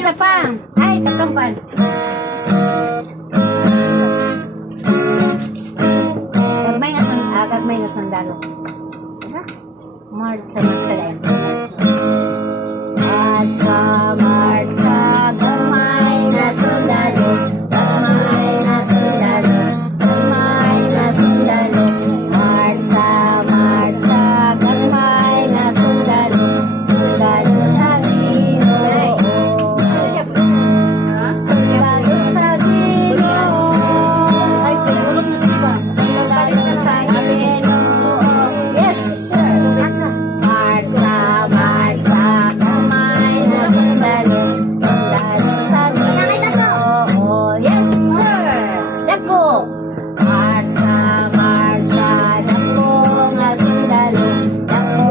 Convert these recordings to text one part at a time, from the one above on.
isa pa. Ay, katumpan. Gagmay na sandalo. Marcha, marcha dahil. Marcha, marcha, gagmay na sandalo. Gagmay na sandalo. Gagmay na sandalo. Marcha, marcha, gagmay na sandalo. Sandalo sa Ginoo. Sandalo sa Ginoo. Ay, siguro na diba? Sandalo sa Ginoo. Yes, sir. Marcha, marcha, gagmay na sandalo. Sandalo sa Ginoo. Yes, sir. Dako. Marcha, marcha, dako nga sandalo. Dako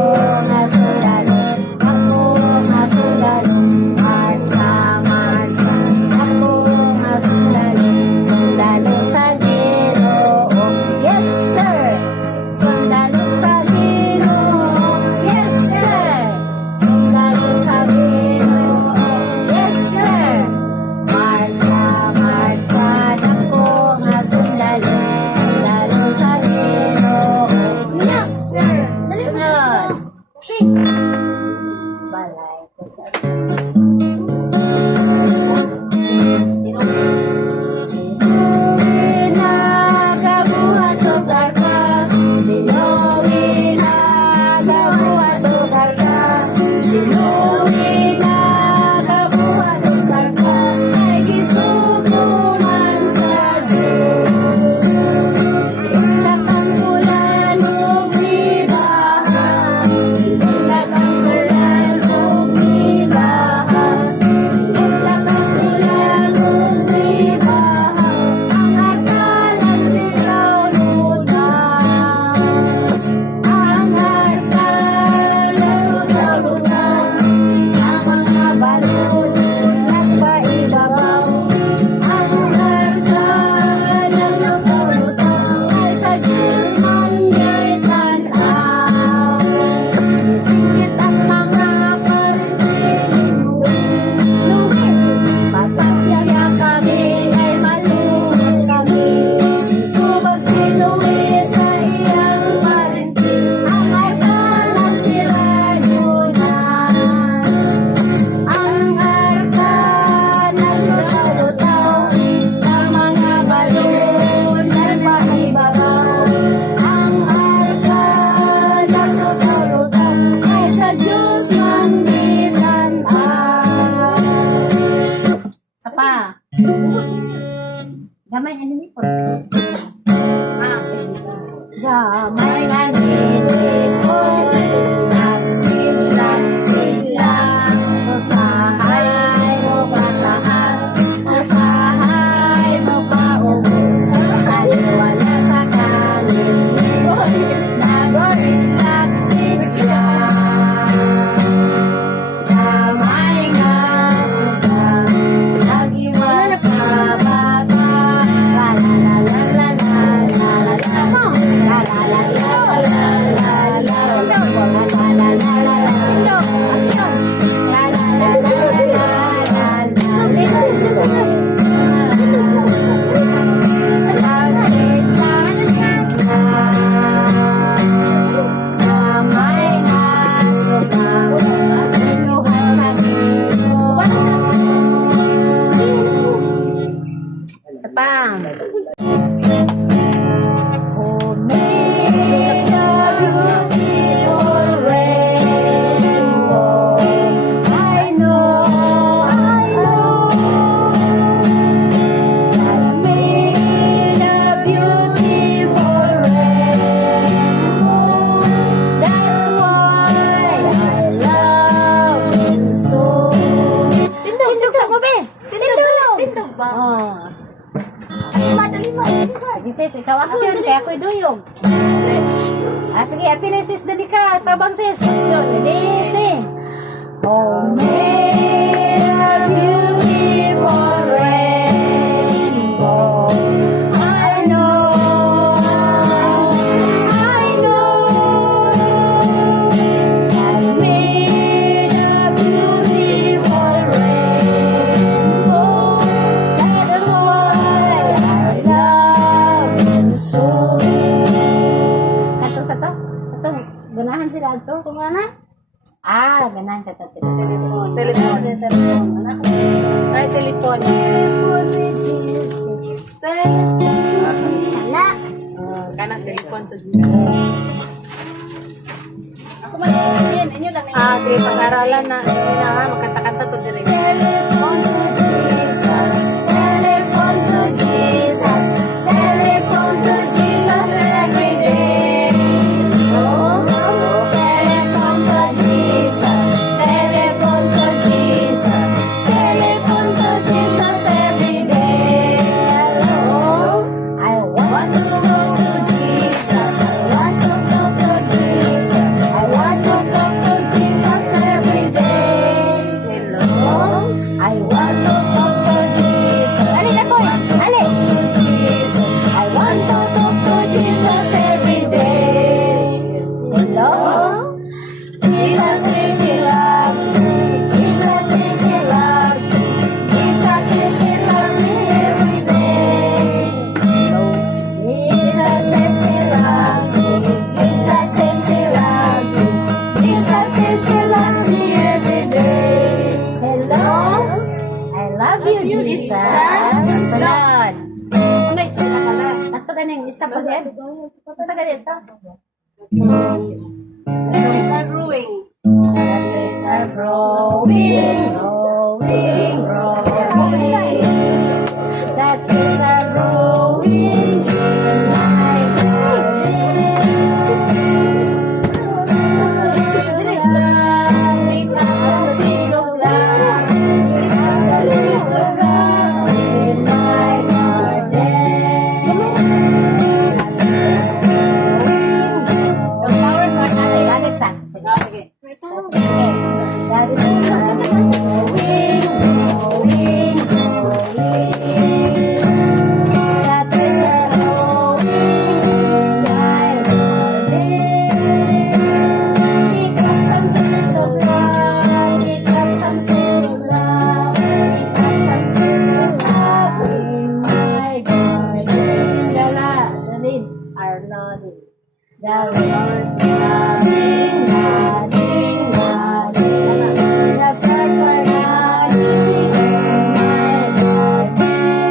nga sandalo. Dako nga sandalo. Marcha, marcha, dako nga sandalo. Sandalo sa Ginoo. Yes, sir. Sandalo sa Ginoo. Yes, sir. Sandalo sa Ginoo. Yes, sir. Marcha, marcha, dako nga sandalo. Sandalo sa Ginoo. Yes, sir. Sunod. Balay ko sa pa. Gamay ano ni po? Gamay ano ni po? Laksid lang. Usahay mo pataas. Usahay mo paubos. Wala sa kanin. Nagor laksid lang. Gamay nga suga. Sapang. Oh, make a beautiful rainbow. I know. I've made a beautiful rainbow. That's why I love you so. Tindog sa mabe. Tindog ba? Oh. Sige sis, ikaw action, kaya ako'y duyog. Sige, apilin sis, dali ka, tabang sis. Action, dali sis. Oh, may a beautiful rainbow. I know. I made a beautiful rainbow. to? Tumana? Ganan sa telephone. Telepon. Anak ko. Ay, telepon. Kana. Kana, telepon to Jesus. Ako man, inyo lang. Sige, pag-aralan na. Sige na, magkanta-kanta to dire. Telephone to Jesus. Telephone to Jesus. Telephone to Jesus every day. Oh, telephone to Jesus. Telephone to Jesus. Telephone to Jesus every day. Hello, I want to talk to Jesus. I want to talk to Jesus. I want to talk to Jesus every day. Hello, I want to talk to Jesus. Ali na po, ali. Jesus, I want to talk to Jesus every day. Hello, Jesus says He loves me. Jesus says He loves me. Jesus says He loves me every day. Hello, Jesus says He loves me. Jesus says He loves me. Jesus says He loves me every day. Hello, I love you, Jesus. Lord. Una, isa na ka na. Ato ganing isa pa yan. Isa ganito. Isa growing. Trees are growing, growing, growing. The trees are growing in my Sige. The rivers nodding, nodding, nodding. The flowers are nodding in my garden.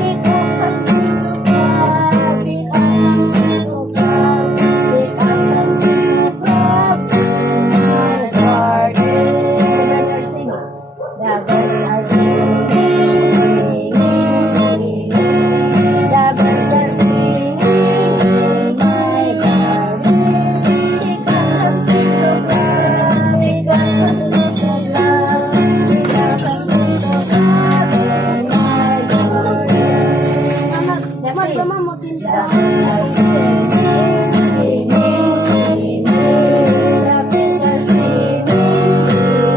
Pick up some seeds of love, pick up some seeds of love, pick up some seeds of love in my garden. The birds are singing. The birds are singing, singing. The birds are singing in my garden. Pick up some seeds of love, pick up some seeds of love, pick up some seeds of love in my garden. The birds are singing, singing, singing. The birds are singing, singing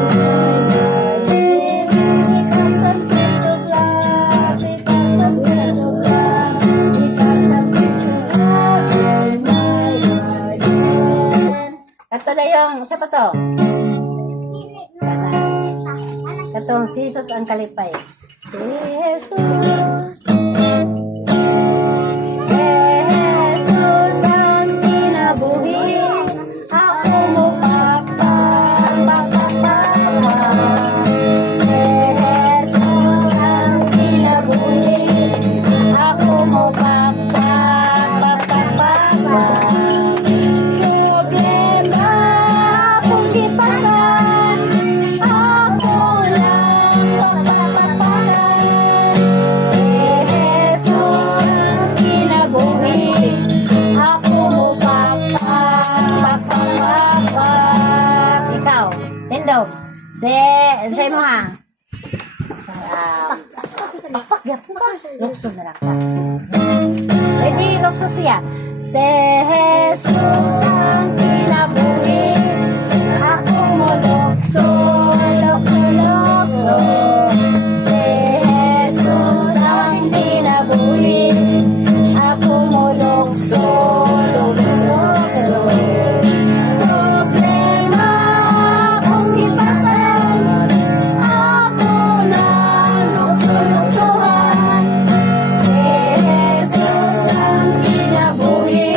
in my garden. Pick up some seeds of love, pick up some seeds of love, pick up some seeds of love in my garden. Ito na yung, isa pa to. Katong si Jesus ang kalipay. Si Jesus. Si Jesus ang kinabuhi. Ako mo papapapapa. Si Jesus ang kinabuhi. Ako mo papapapapa. Problema akong gipasan. Ako lang papapatakan. Si Jesus ang kinabuhi. Ako mo papapapapa. Ikaw, Tindog. Say mo ha. Pakpak, yapon ka. Lukso na lang ka. Ready, lukso siya. Si Jesus ang kinabuhi. Ako mo lukso, lukso, lukso. Si Jesus ang kinabuhi. Ako mo lukso, lukso, lukso. Problema akong gipasan. Ako lang lukso-luksohan. Si Jesus ang kinabuhi.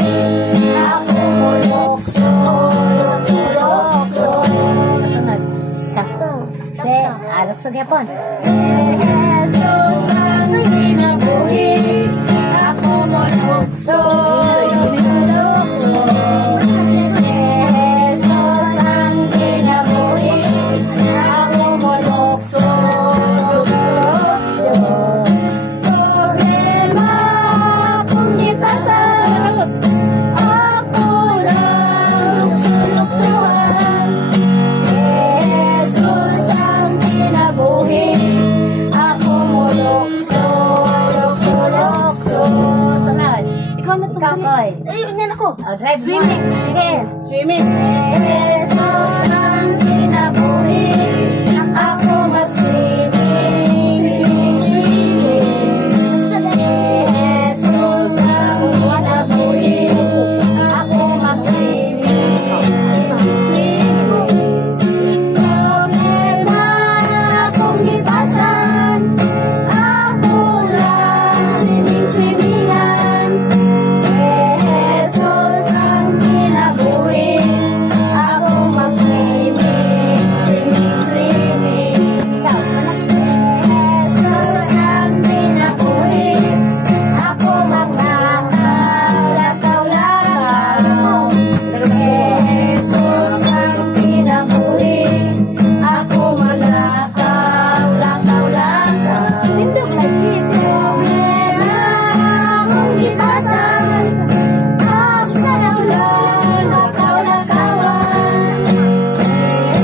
Ako mo lukso, lukso, sa gyapon. Jesus ang kinabuhi, ako mo lukso. Jesus ang kinabuhi, ako mo lukso. Problema kung di pasal, ako lang lukso-luksohan. Si Jesus ang kinabuhi, ako mo lukso, lukso. Sunod. Ikaw na Ikaw, Koy. Ayun, yan ako. Drive remix. Sige. Swimming. Jesus ang kinabuhi, ako mag-swimming, swimming, swimming. Jesus ang kinabuhi, ako mag-swimming, swimming, swimming. Problema kung ipasan, ako lang swimming, swimmingan. Jesus ang kinabuhi, ako mag-swimming, swimming, swimming. Ikaw, Jesus ang kinabuhi, ako maglakaw, lakaw, lakaw. Jesus ang kinabuhi, ako maglakaw, lakaw, lakaw. Tindog lagi. Problema kung ipasan, ako sa laulan, lakaw-lakawan.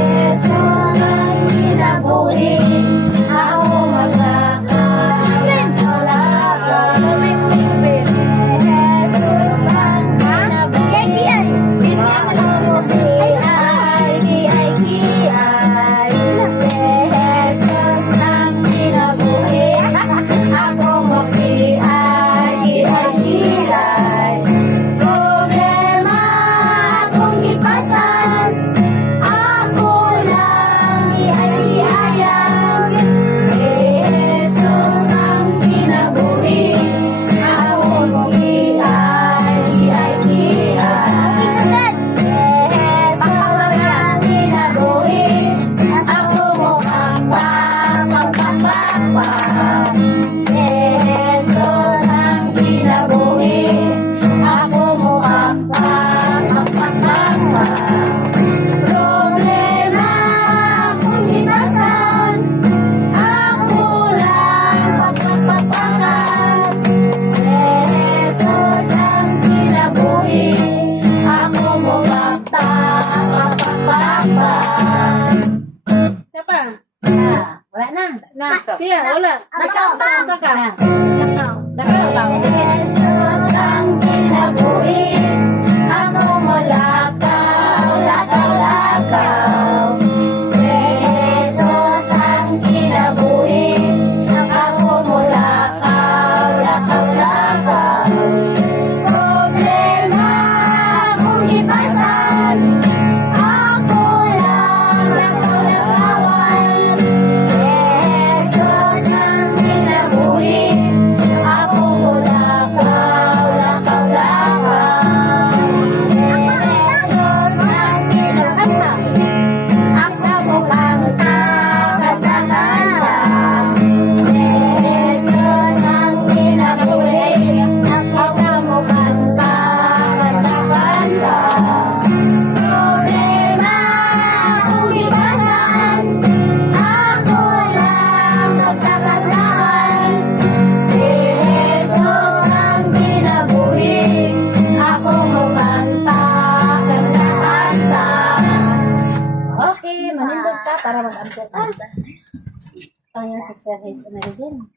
Jesus ang kinabuhi, ako maglakaw, lakaw-lakaw. Jesus ang kinabuhi, ako mo-ki-ay. Jesus ang kinabuhi, ako mo-ki-ay. Problema kung ipasan, ako lang i-ay-ayan. Jesus ang kinabuhi, ako mo-ki-ay. Jesus ang kinabuhi, ako mo-pang-pang-pang-pang. Jesus ang kinabuhi, ako mo-pang-pang-pang-pang. Problema kung ipasan, ako lang pagpapapangan. Jesus ang kinabuhi, ako mo-pang-pang-pang-pang. Siapa? Wala na. Nah, siya, wala. Basta ka. Jesus ang kinabuhi, ako malakaw, lakaw-lakaw. Jesus ang kinabuhi, ako malakaw, lakaw-lakaw. Problema kung ipasan, ako lang lakaw-lakawan. Jesus ang kinabuhi, ako mulakaw, lakaw-lakaw. Jesus ang kinabuhi, ako mukanta, kanta-kanta. Jesus ang kinabuhi, ako mukanta, kanta-kanta. Problema kung ipasan, ako lang magkakalahan. Si Jesus ang kinabuhi, ako magkanta, kanta-kanta. Okay, manindog ka para mag-answer kanta. Pangyan sa service magazine.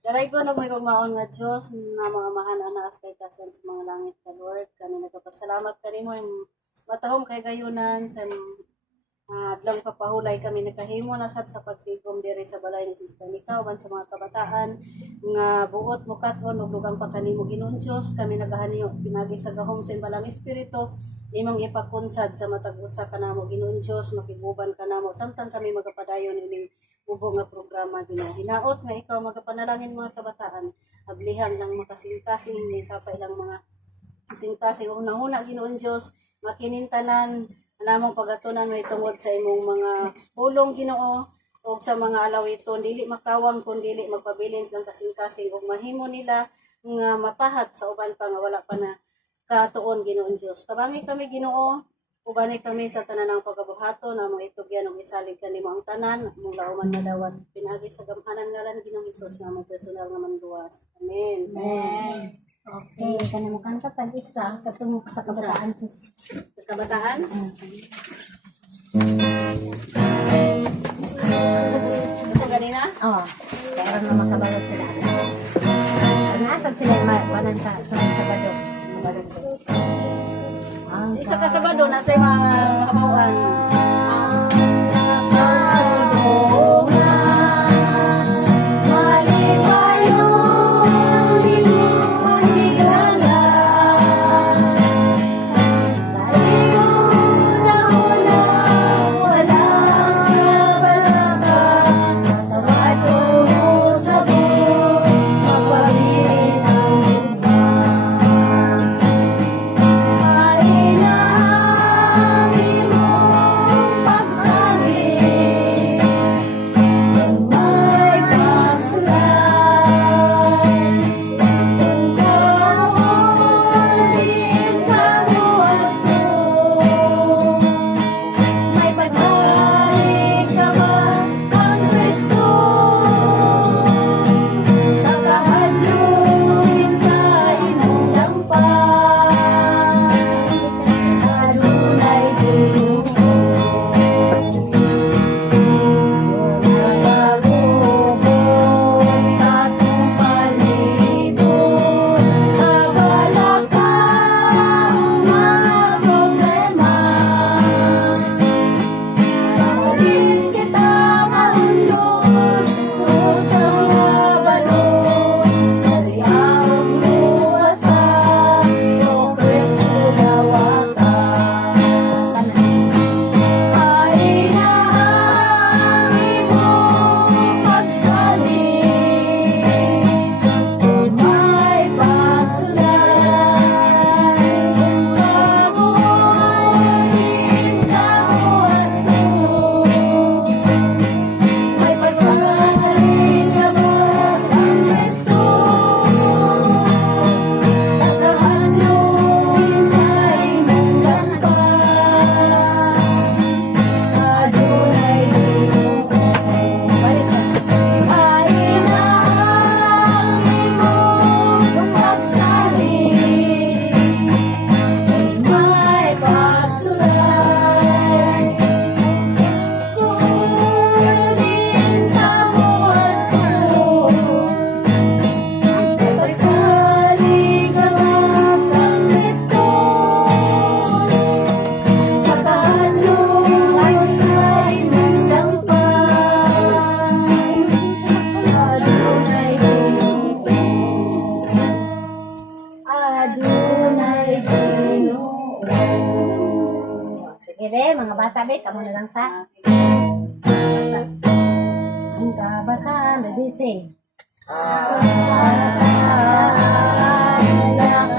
Dalay ko na may pagmaon nga Diyos na mga mahan anas kay kasan sa mga langit ka Lord. Kami nagpapasalamat ka rin mo yung matahom kay gayunan sa adlang papahulay kami nakahimo na sad sa pagtigom diri sa balay ni Sister Nika uban sa mga kabataan nga buot mukaton ug dugang pa kanimo Ginoong Dios kami nagahaniyo pinagi sa gahom sa imbalang espiritu imong ipakunsad sa matag usa kanamo Ginoong Dios makiguban kanamo samtang kami magapadayon ining ubong nga programa Ginoo hinaot nga ikaw magapanalangin mga kabataan ablihan lang makasing-kasing ni kapailang mga sing-kasing unang-una Ginoong Dios makinintanan namong pagatunan may tungod sa imong mga pulong Ginoo o sa mga alawiton dili makawang kun dili magpabilins ng kasing-kasing ug mahimo nila nga mapahat sa uban pa nga wala pa na katuon Ginoong Dios. Tabangi kami Ginoo, ubani kami sa tanan ng pagkabuhaton na mga itugyan ug isalig kanimo ang tanan mong lauman madawat pinagi sa gamhanan ngalan Ginoong Hesus nga mong personal nga manduwas. Amen. Amen. Okay, kanimo kanta tag-isa katong sa kabataan sis. Kabataan? Ito ganina? Oh, pero na makabalo sila. Nasaan sila manan sa Sabado? Sabado ko. Isa ka Sabado na sa mga kabawan. Sige, mga bata, be, kamo na lang sa. Ang kabataan, nag-ising. Ay na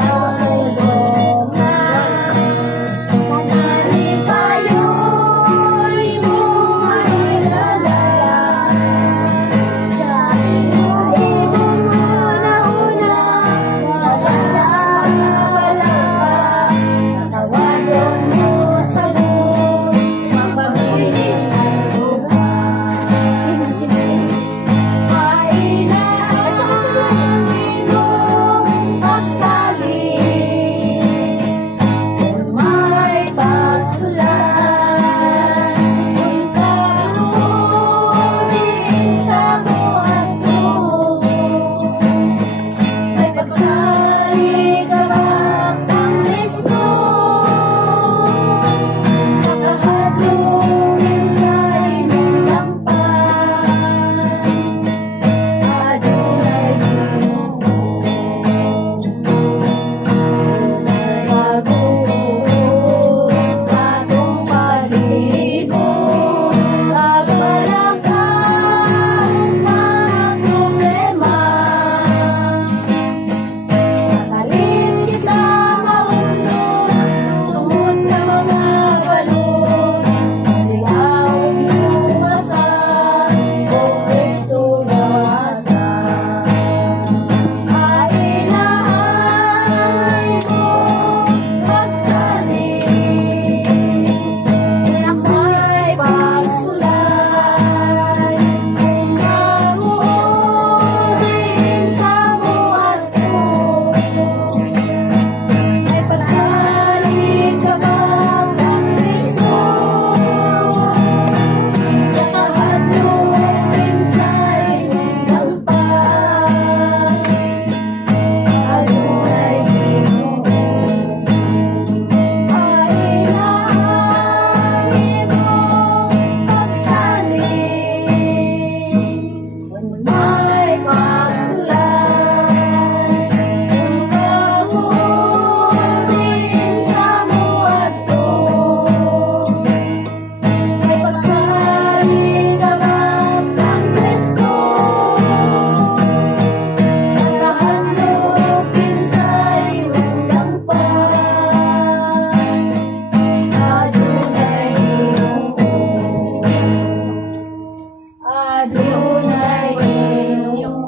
dunay inyong.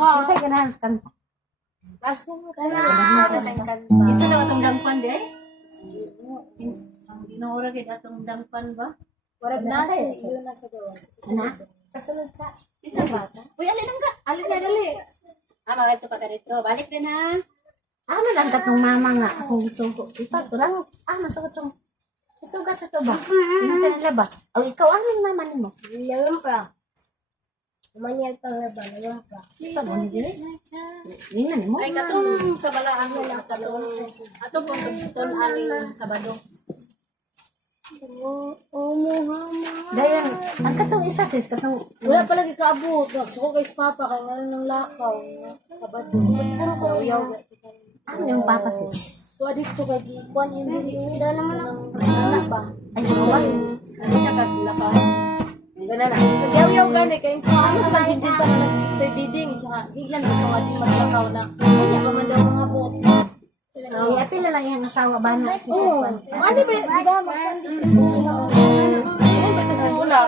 Kasi ganahan sa kanta. Isa na atong dangpan di ay? Ang ginaura gid atong dangpan ba? Warag na sa yun na sa gawa. Ana? Kasunod sa Isa bata? Uy, alin ang ka? Alin na dali. Mga ito pa ka dito. Balik din ha. Ano lang katong mama nga akong gisugo. Ito to lang. Nato katong isugat ito ba? Ano sa nila ba? O ikaw anong naman mo? Lawan pa. Manyag pang laban, lawan pa. Ito mo ni dili. Nina ni mo. Ay, katong sa balaan mo lang. Atong pong aling Sabado. Dayan, ang katong isa sis katong Wala pala gikaabot. Gusto ko kay Papa kay ngayon ng lakaw. Sabado. Puro ko yaw. ano yung papa sis? So adis ko kay Kuan yung dili. Wala naman ang anak ba? Ay, ano? Ano siya katlaka? Gana na. Nagyaw-yaw gani kay ano sa kanjinjin pa na Sister Diding. Tsaka iglan ko nga din maglakaw na. Kanya pa man daw mga buot. Ay, apil na lang yung asawa ba na sis? Oo. Ano ba? Di ba? Magkandi. Ano ba kasi wala?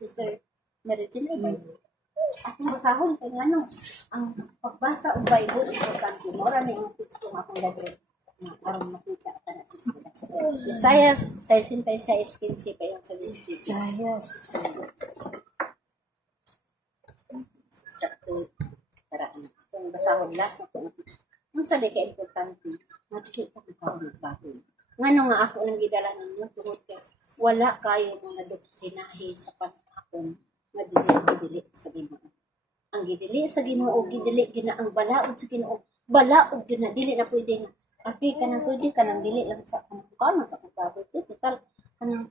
Sister Meritin, atong basahon kay ngano ang pagbasa og Bible importante mo ra ni ang teksto nga akong dagre na aron makita ta na sister. Isaiah 66:15 pa yung sa Isaiah. Sakto para ang basahon last ako ng teksto. Unsa di ka importante makita ko pa og Bible. Ngano nga ako nang gidala ninyo tungod kay wala kayo mga doktrinahe sa pag-akon nga dili sa Ginoo. Ang gidili sa Ginoo gidili gina ang balaod sa Ginoo. Balaod gina dili na pwede nga ati ka na pwede ka nang dili lang sa kamo sa pagbaboy. Total kanang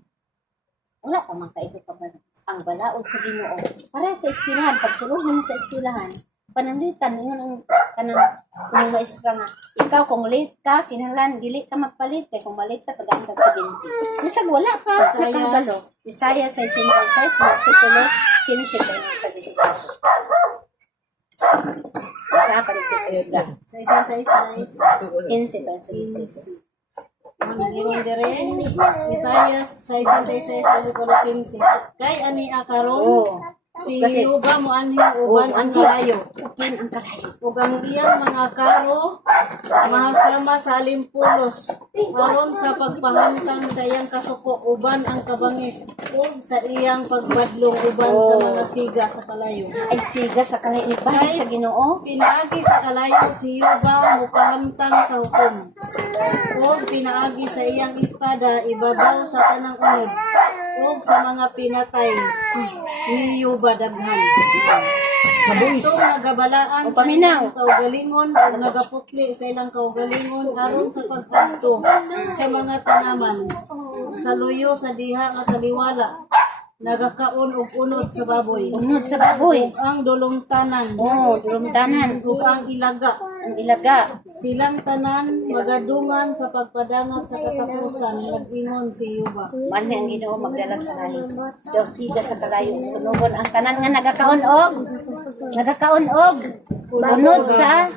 wala ka man kaito ka man. Ang balaod sa Ginoo para sa eskwelahan pagsulong mo sa eskwelahan pananglitan ingon ang kanang maestra nga ikaw kung late ka kinahanglan dili ka magpalit kay kung malate ka tagaan ka sa 20 bisag wala ka nakangalo Isaiah 66 versículo 15 pa yun sa 18 sa pa rin sa isda sa Isaiah 15 pa yun sa 18 Mangingon dire Isaiah 66 versículo 15 kay ani akaron Si Kasi- Yuba mo anhi uban ang kalayo. Ukin ang kalayo. Ug ang iyang mga karo mahasama sa alimpulos aron sa pagpahantang sa iyang kasuko uban ang kabangis ug sa iyang pagbadlong uban sa mga siga sa kalayo. Ay siga sa kalayo ni balik sa Ginoo. Pinaagi sa kalayo si Yuba mupahamtang sa hukom. Ug pinaagi sa iyang espada ibabaw sa tanang unod. Ug sa mga pinatay ni Yuba daghan. Ito nagabalaan sa ilang kaugalingon ug nagaputli sa ilang kaugalingon aron sa pagpadto sa mga tanaman sa luyo sa diha nga kaliwala nagakaon og unod sa baboy Unod sa baboy. ug ang dulong tanan Durumtanan. ug ang ilaga Ang ilaga. silang tanan magadungan sa pagpadangat sa katapusan nag-ingon si Yuba. Mani ang Ginoo magdala sa kalayo. Daw siga sa kalayo. Sunugon ang tanan nga nagakaon og unod sa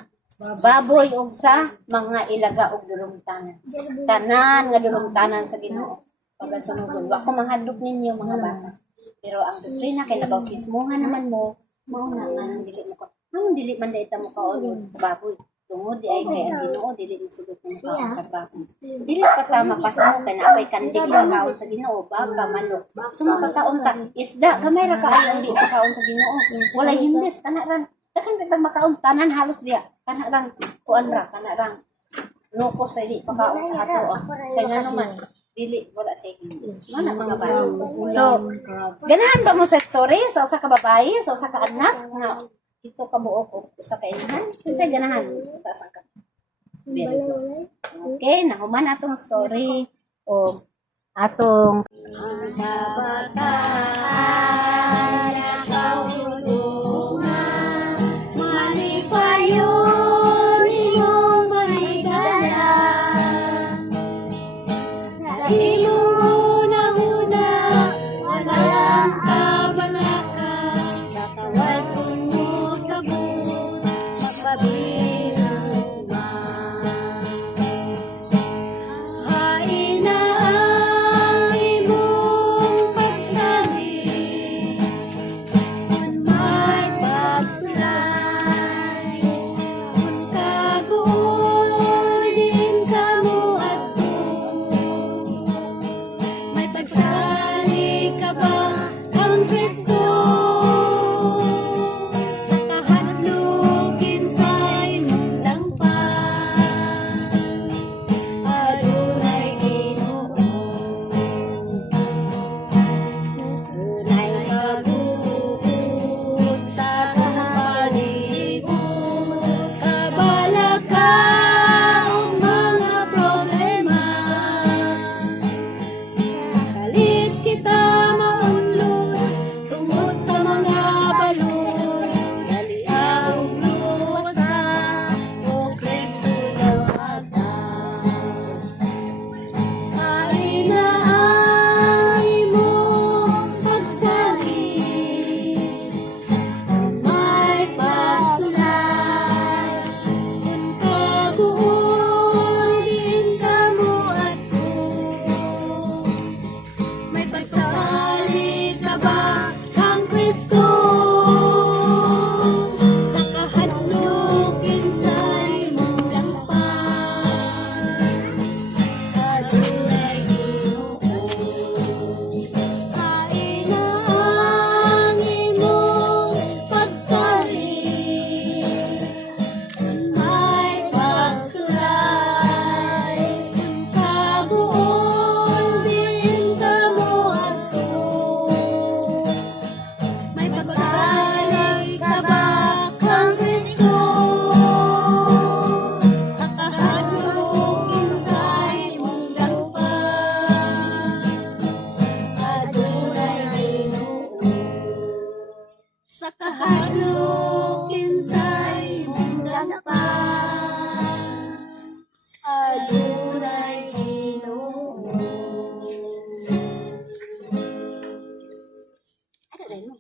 baboy og sa mga ilaga og durumtanan. Tanan nga durumtanan sa Ginoo. Pagasunugon. Wa ko manghadlok ninyo mga bata. Pero ang doktrina kay nabautismohan naman mo, mao na nga nang dili mo ko. Nang dili man dayta mo kaon baboy. Tungod di ay kay ang Ginoo dili mo sugot ng kaon sa baboy. Dili pa ta mapasmo kay naapay kandig lang kaon sa Ginoo baka manok. Sumapataon ta isda gamay ra kaayo ang di pa kaon sa Ginoo. Wala himdes kana ran. Dakan kita makaon tanan halos diya. Kana ran kuan ra kana ran. Loko sa di pa kaon sa ato. Kay ngano man dili wala sa himdes. Mana mga bata. So ganahan ba mo sa story sa usa ka babae, sa usa ka anak nga ito ka buok o usa ka inahan? Kinsay ganahan? Taas ang ka. Very good. Okay, nahuman atong story o atong Ano rin mo?